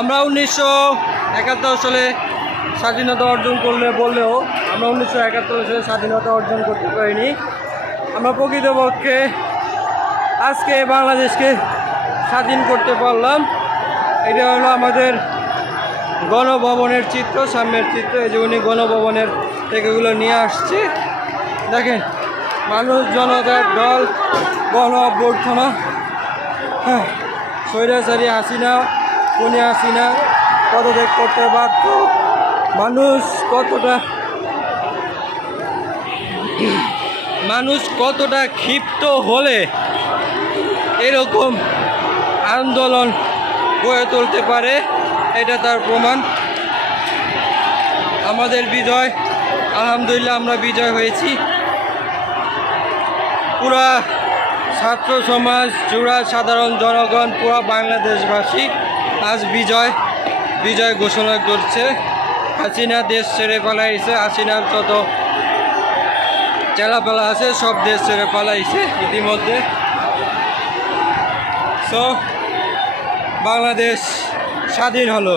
আমরা উনিশশো একাত্তর সালে স্বাধীনতা অর্জন করলে বললেও আমরা উনিশশো একাত্তর সালে স্বাধীনতা অর্জন করতে পারিনি। আমরা প্রকৃতপক্ষে আজকে বাংলাদেশকে স্বাধীন করতে পারলাম। এটা হলো আমাদের গণভবনের চিত্র, সামনের চিত্র। এই যে উনি গণভবনের থেকে এগুলো নিয়ে আসছে। দেখেন, মানুষ, জনতার দল গণ অভ্যর্থনা হ্যাঁ স্বৈরাচারী হাসিনা কোনে হাসিনা পদত্যাগ করতে বাধ্য। মানুষ কতটা মানুষ কতটা ক্ষিপ্ত হলে এরকম আন্দোলন গড়ে তুলতে পারে, এটা তার প্রমাণ। আমাদের বিজয়, আলহামদুলিল্লাহ আমরা বিজয় হয়েছি। পুরা ছাত্র সমাজ জুড়া সাধারণ জনগণ, পুরা বাংলাদেশবাসী আজ বিজয় বিজয় ঘোষণা করছে। হাসিনা দেশ ছেড়ে পালাইছে, হাসিনার যত চেলাপেলা আছে, সব দেশ ছেড়ে পালাইছে ইতিমধ্যে। সো বাংলাদেশ স্বাধীন হলো।